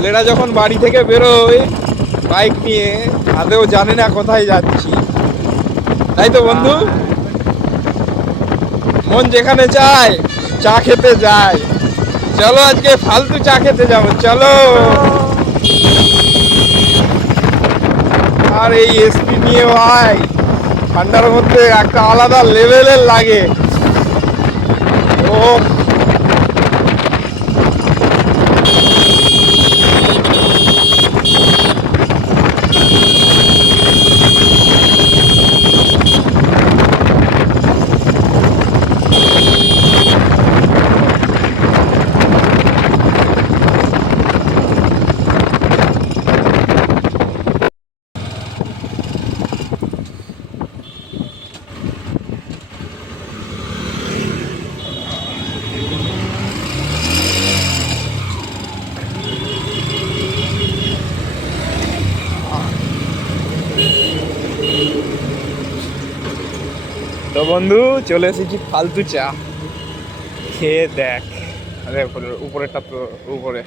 ছেলেরা যখন বাড়ি থেকে বেরোয় বাইক নিয়ে, আদেও জানে না কোথায় যাচ্ছি, তাই তো বন্ধু? মন যেখানে চায় চা খেতে যায়। চলো আজকে ফালতু চা খেতে যাবো, চলো। আর এই এসপি নিয়ে ভাই ঠান্ডার মধ্যে একটা আলাদা লেভেলের লাগে। ও তো বন্ধু চলে এসেছি ফালতু চা খেয়ে দেখ। আরে উপরেরটা তো উপরে